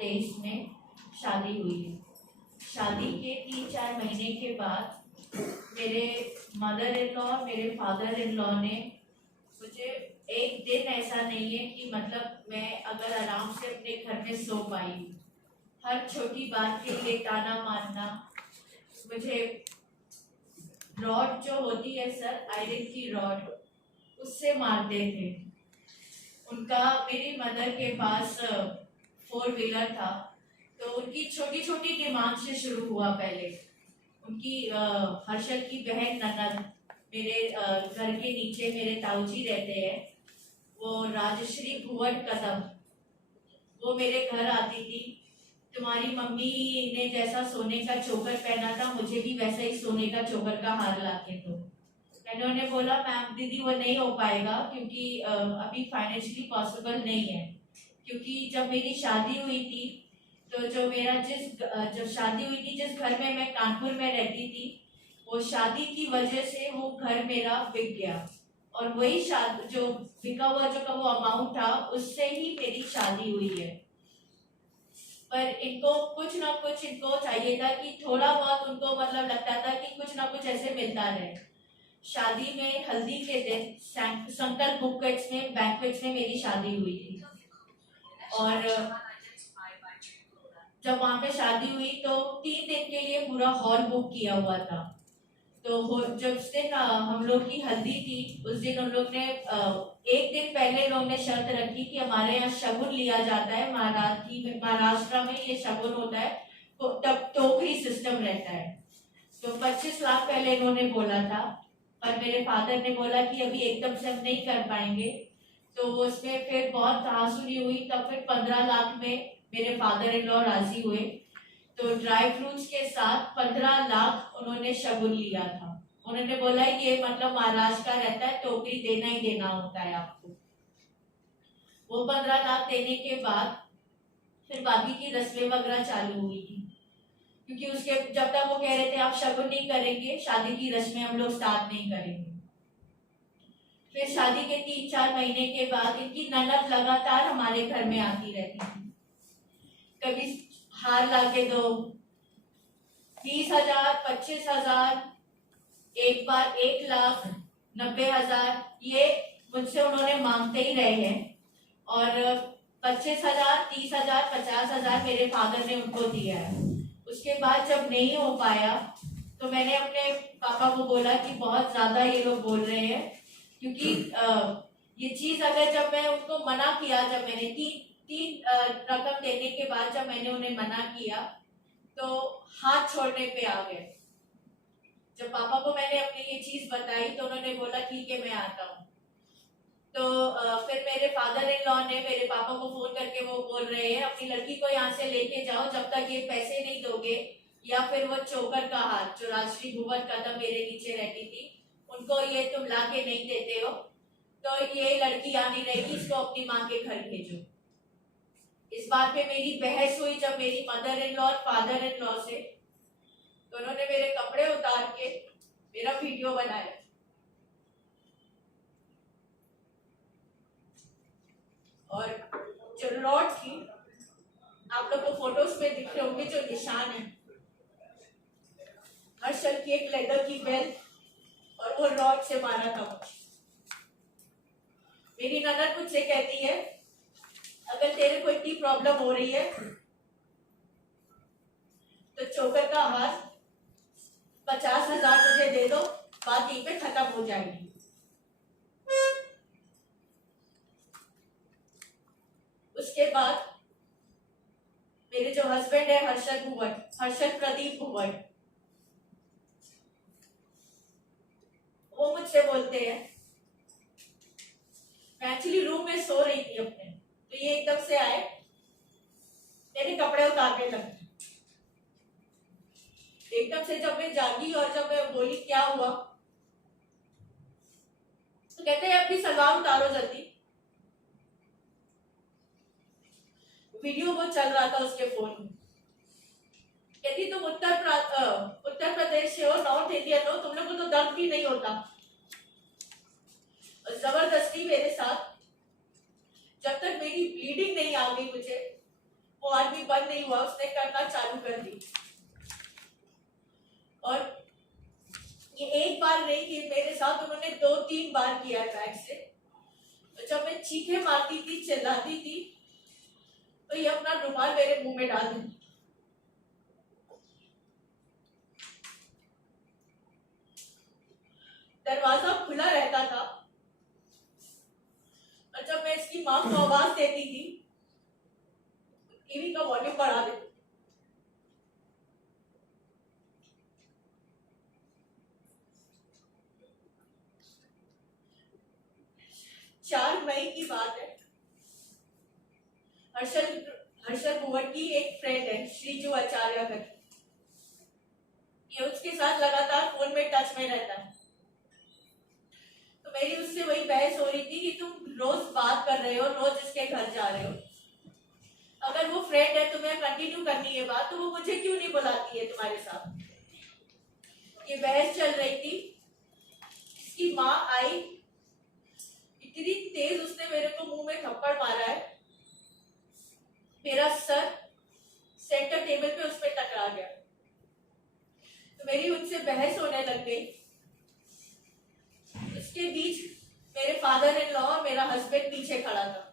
2023 में शादी हुई है। शादी के 3-4 महीने के बाद मेरे मदर इन लॉ मेरे फादर इन लॉ ने मुझे, एक दिन ऐसा नहीं है कि मतलब मैं अगर आराम से अपने घर में सो पाई, हर छोटी बात के लिए ताना मारना। मुझे रॉड जो होती है सर, आयरन की रॉड, उससे मारते थे। उनका, मेरी मदर के पास 4 व्हीलर था, तो उनकी छोटी छोटी डिमांड से शुरू हुआ। पहले उनकी हर्षल की बहन ननद, मेरे घर के नीचे मेरे ताऊजी रहते हैं, वो राजश्री भुवन कदम, वो मेरे घर आती थी। तुम्हारी मम्मी ने जैसा सोने का चोकर पहना था, मुझे भी वैसा ही सोने का चोकर का हार ला के दो। मैंने उन्हें बोला मैम दीदी वो नहीं हो पाएगा, क्योंकि अभी फाइनेंशियली पॉसिबल नहीं है। क्योंकि जब मेरी शादी हुई थी, तो जो शादी हुई थी, जिस घर में मैं कानपुर में रहती थी, वो शादी की वजह से वो घर मेरा बिक गया, और वही जो बिका हुआ जो वो अमाउंट था, उससे ही मेरी शादी हुई है। पर इनको कुछ ना कुछ इनको चाहिए था कि थोड़ा बहुत उनको मतलब लगता था कि कुछ ना कुछ ऐसे मिलता रहे। शादी में हल्दी के दिन संकल्प बैंक्वेट्स में मेरी शादी हुई थी, और जब वहां पे शादी हुई तो 3 दिन के लिए पूरा हॉल बुक किया हुआ था। तो जब उस दिन हम लोग की हल्दी थी, उस दिन उन लोग ने एक दिन पहले लोग ने शर्त रखी कि हमारे यहाँ शगुन लिया जाता है, महाराष्ट्र में ये शगुन होता है, तो तब टोकरी सिस्टम रहता है। तो 25 लाख पहले इन्होंने बोला था, पर मेरे फादर ने बोला कि अभी एकदम से हम नहीं कर पाएंगे। तो उसमें फिर बहुत कहासुनी हुई, तब फिर 15 लाख में मेरे फादर इन लॉ राजी हुए। तो ड्राई फ्रूट्स के साथ 15 लाख उन्होंने शगुन लिया था। उन्होंने बोला ये मतलब महाराष्ट्र का रहता है, टोकरी देना ही देना होता है आपको। वो 15 लाख देने के बाद फिर बाकी की रस्में वगैरह चालू हुई थी, क्योंकि उसके जब तक वो कह रहे थे आप शगुन नहीं करेंगे, शादी की रस्में हम लोग स्टार्ट नहीं करेंगे। फिर शादी के 3-4 महीने के बाद इनकी ननद लगातार हमारे घर में आती रहती थी। कभी हार लाके दो, 20,000, 25,000, एक बार 1,90,000, ये मुझसे उन्होंने मांगते ही रहे हैं। और 25,000, 30,000, 50,000 मेरे फादर ने उनको दिया है। उसके बाद जब नहीं हो पाया तो मैंने अपने पापा को बोला कि बहुत ज्यादा ये लोग बोल रहे हैं, क्योंकि ये चीज अगर जब मैं उनको मना किया, जब मैंने तीन रकम देने के बाद जब मैंने उन्हें मना किया, तो हाथ छोड़ने पे आ गए। जब पापा को मैंने अपनी ये चीज बताई तो उन्होंने बोला ठीक है मैं आता हूँ। तो फिर मेरे फादर इन लॉ ने मेरे पापा को फोन करके वो बोल रहे हैं अपनी लड़की को यहाँ से लेके जाओ, जब तक ये पैसे नहीं दोगे, या फिर वो चोकर का हार जो राजश्री भुवन कदम मेरे नीचे रहती थी, उनको ये तुम ला के नहीं देते हो, तो ये लड़की आनी रहेगी, इसको अपनी माँ के घर भेजो। इस बात पे मेरी बहस हुई जब मेरी मदर इन लॉ और फादर इन लॉ से। तो उन्होंने मेरे कपड़े उतार के मेरा वीडियो बनाया, और जो रॉड थी, आप लोग को फोटोज में दिख रहे होंगे जो निशान है, हर्षल की एक लेदर की बेल्ट, और वो रॉड से मारा था मुझे। मेरी ननद मुझसे कहती है अगर तेरे को इतनी प्रॉब्लम हो रही है तो चोकर का हार 50,000 मुझे दे दो, बात यहीं पे खत्म हो जाएगी। उसके बाद मेरे जो हस्बैंड है हर्षल प्रदीप भुवन, वो मुझसे बोलते हैं, मैं एक्चुअली रूम में सो रही थी अपने, तो ये एकदम से आए, मेरे कपड़े उतारने लगे। एकदम से जब मैं जागी और जब मैं बोली क्या हुआ, तो कहते हैं अपनी सलवार उतारो जल्दी। वीडियो वो चल रहा था उसके फोन में। कहती तुम उत्तर प्रदेश से हो, नॉर्थ इंडियन हो, तुम लोग को तो दर्द भी नहीं होता। और जबरदस्ती मेरे साथ, जब तक मेरी ब्लीडिंग नहीं आ गई मुझे, वो वो आदमी बंद नहीं हुआ, उसने करना चालू कर दी। और ये एक बार नहीं कि मेरे साथ उन्होंने 2-3 बार किया बैग से। तो जब मैं चीखें मारती थी, चिल्लाती थी, तो ये अपना रुमाल मेरे मुंह में डाल देती। दरवाजा खुला रहता था और जब मैं इसकी माँ को आवाज देती थी, टीवी का वॉल्यूम बढ़ा देती। 4 मई की बात है। हर्षल भुवन की एक फ्रेंड है, श्रीजू आचार्य करके, ये उसके साथ लगातार फोन में टच में रहता है। तो मेरी उससे वही बहस हो रही थी कि तुम रोज बात कर रहे हो, रोज इसके घर जा रहे हो, अगर वो फ्रेंड है तुम्हें कंटिन्यू करनी है बात, तो वो मुझे क्यों नहीं बुलाती है तुम्हारे साथ। ये बहस चल रही थी। इसकी माँ आई, इतनी तेज उसने मेरे को मुंह में थप्पड़ मारा है, मेरा सर सेंटर टेबल पे उस पर टकरा गया। तो मेरी उनसे बहस होने लग गई। इसके बीच मेरे फादर इन लॉ और मेरा हस्बैंड पीछे खड़ा था।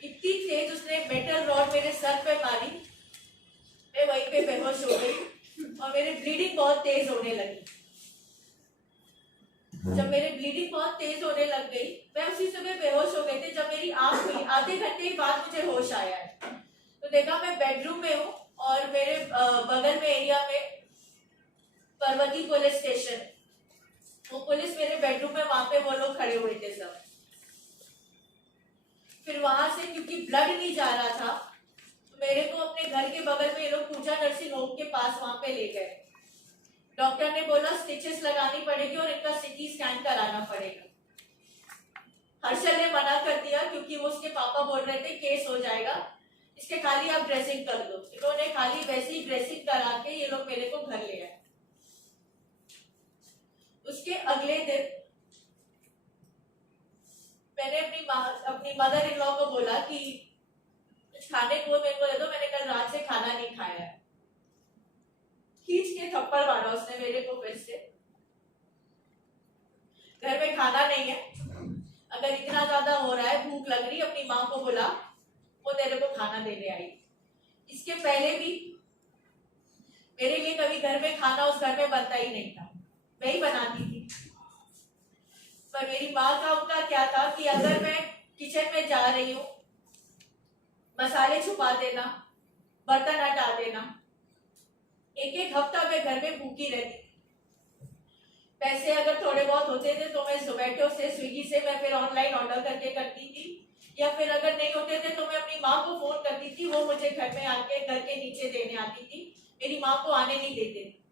इतनी तेज उसने एक मेटल रॉड मेरे सर पे मारी, मैं वहीं पे बेहोश हो गई और मेरी ब्लीडिंग बहुत तेज होने लगी। जब मेरी ब्लीडिंग बहुत तेज होने लग गई, मैं उसी समय बेहोश हो गई थी। जब मेरी आंख खुली, आधे घंटे बाद मुझे होश आया है। तो देखा मैं बेडरूम में हूँ और मेरे बगल में एरिया में पर्वती पुलिस स्टेशन, वो पुलिस मेरे बेडरूम में, वहां पे वो लोग खड़े हुए थे सब। फिर वहां से क्योंकि ब्लड नहीं जा रहा था, तो मेरे को अपने घर के बगल में ये लोग पूजा नर्सिंग होम के पास वहां पे ले गए। डॉक्टर ने बोला स्टिचेस लगानी पड़ेगी और इनका सीटी स्कैन कराना पड़ेगा। हर्षल ने मना कर दिया क्योंकि वो उसके पापा बोल रहे थे केस हो जाएगा, इसके खाली आप ड्रेसिंग कर दो। इन्होंने खाली वैसे ही ड्रेसिंग करा के ये लोग मेरे को घर ले आए। उसके अगले दिन मैंने अपनी मदर इन लॉ को बोला कि कुछ खाने को मेरे को दे दो, मैंने कल रात से खाना नहीं खाया है। खींच के थप्पड़ मारा उसने मेरे को फिर से। घर में खाना नहीं है, अगर इतना ज्यादा हो रहा है, भूख लग रही, अपनी माँ को बुला, वो तेरे को खाना देने आई। इसके पहले भी मेरे लिए कभी घर में खाना उस घर में बनता ही नहीं था, मैं ही बनाती थी। पर मेरी माँ का उनका क्या था कि अगर मैं किचन में जा रही हूँ, मसाले छुपा देना, बर्तन हटा देना। एक हफ्ता मैं घर में भूखी रहती थी। पैसे अगर थोड़े बहुत होते थे तो मैं जोमेटो से, स्विगी से मैं फिर ऑनलाइन ऑर्डर करके करती थी, या फिर अगर नहीं होते थे तो मैं अपनी माँ को फोन करती थी, वो मुझे घर में आके घर के नीचे देने आती थी। मेरी माँ को आने नहीं देते थे।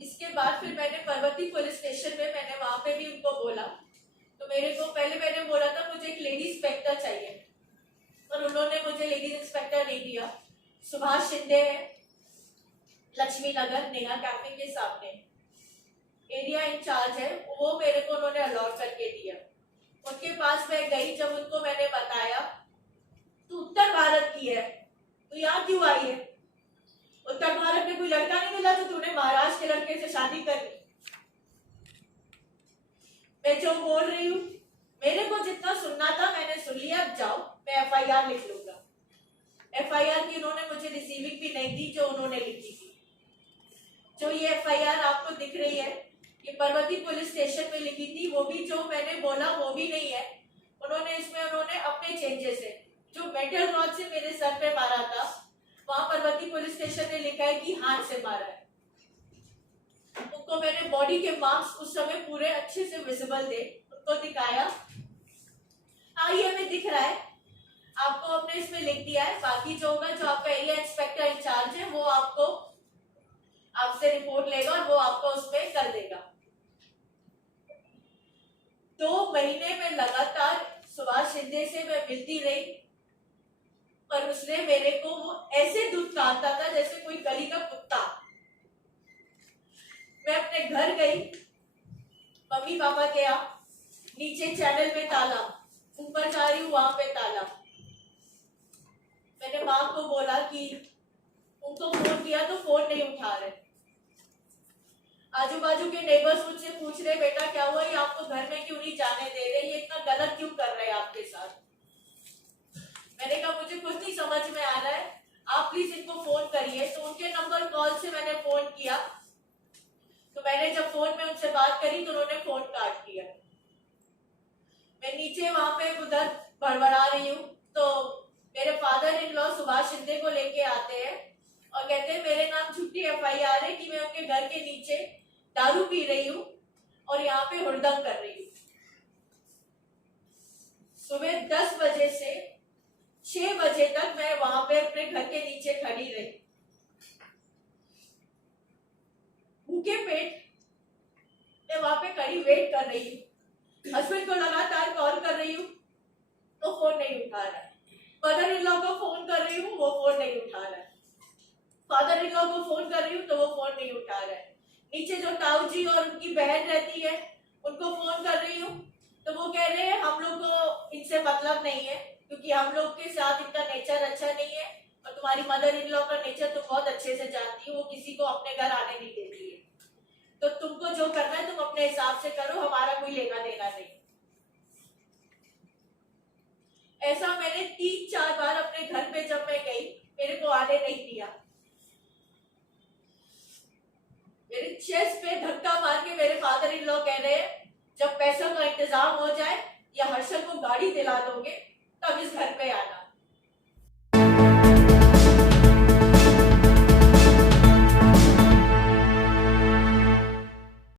इसके बाद फिर मैंने पर्वती पुलिस स्टेशन में, मैंने वहां पे भी उनको बोला। तो मेरे को पहले मैंने बोला था मुझे एक लेडी इंस्पेक्टर चाहिए, पर उन्होंने मुझे लेडीज इंस्पेक्टर नहीं दिया। सुभाष शिंदे है, लक्ष्मी नगर नेहा कैफे के सामने एरिया इंचार्ज है, वो मेरे को उन्होंने अलॉट करके दिया। उनके पास मैं गई, जब उनको मैंने बताया तू उत्तर भारत की है, तो यहाँ क्यों आई है? उत्तर भारत में कोई लड़का नहीं मिला तो तूने महाराष्ट्र के लड़के से शादी कर ली? मैं जो बोल रही हूँ, मेरे को जितना सुनना था मैंने सुन लिया, अब जाओ, मैं एफआईआर लिख लूंगा। एफआईआर की उन्होंने मुझे रिसीविंग भी नहीं दी जो उन्होंने लिखी थी। जो ये एफआईआर आपको दिख रही है, ये पर्वती पुलिस स्टेशन में लिखी थी, वो भी जो मैंने बोला वो भी नहीं है। उन्होंने अपने चेंजेस है, जो मेटल रॉड से मेरे सर पे मारा था, वहां पर्वती पुलिस स्टेशन ने लिखा है कि हाथ से मारा है। उनको मैंने बॉडी के मार्क्स उस समय पूरे अच्छे से विजिबल थे, उनको दिखाया। हाँ, ये हमें दिख रहा है, आपको अपने इसमें लिख दिया है। बाकी जो होगा, जो आपका एरिया इंस्पेक्टर इंचार्ज है, वो आपको आपसे रिपोर्ट लेगा और वो आपको उसमें कर देगा। 2 महीने में लगातार सुभाष शिंदे से मैं मिलती रही, पर उसने मेरे को वो ऐसे धुतकारता था जैसे कोई गली का कुत्ता। मैं अपने घर गई, मम्मी पापा के यहाँ, नीचे चैनल पे ताला, ऊपर जा रही हूँ वहां पे ताला। मैंने माँ को बोला कि उनको फोन किया तो फोन नहीं उठा रहे। आजू बाजू के नेबर्स मुझसे पूछ रहे बेटा क्या हुआ, ये आपको घर में क्यों नहीं जाने दे रहे, ये इतना गलत क्यों कर रहे हैं आपके साथ। मैंने कहा मुझे कुछ नहीं समझ में आ रहा है, आप प्लीज इनको फोन करिए। तो उनके नंबर कॉल से मैंने फोन किया, तो मैंने जब फोन में उनसे बात करी तो उन्होंने फोन काट दिया। मैं नीचे वहां पे उधर बड़बड़ा रही हूँ, तो मेरे father in law Subhash Shinde को लेके आते हैं और कहते हैं मेरे नाम झूठी FIR है कि मैं उनके घर के नीचे दारू पी रही हूँ और यहाँ पे हुड़दंग कर रही हूँ। सुबह 10 बजे से 6 बजे तक मैं वहां पे अपने घर के नीचे खड़ी रही, भूखे पेट मैं वहां पे खड़ी वेट कर रही हूँ। हस्बैंड को लगातार कॉल कर रही हूँ तो फोन नहीं उठा रहा है, मदर इन लॉ को फोन कर रही हूँ वो फोन नहीं उठा रहा है, फादर इन लॉ को फोन कर रही हूँ तो वो फोन नहीं उठा रहा है। नीचे जो ताऊ जी और उनकी बहन रहती है उनको फोन कर रही हूँ तो वो कह रहे हैं हम लोग को इनसे मतलब नहीं है, क्योंकि हम लोग के साथ इनका नेचर अच्छा नहीं है और तुम्हारी मदर इन लॉ का नेचर तो बहुत अच्छे से जानती है, वो किसी को अपने घर आने नहीं देती है, तो तुमको जो करना है तुम अपने हिसाब से करो, हमारा कोई लेना देना नहीं। ऐसा मैंने 3-4 बार अपने घर पे जब मैं गई, मेरे को आने नहीं दिया। मेरे चेस्ट पे धक्का मार के मेरे फादर इन लॉ कह रहे हैं जब पैसों का इंतजाम हो जाए या हर्षल को गाड़ी दिला दोगे तब इस घर पे आना।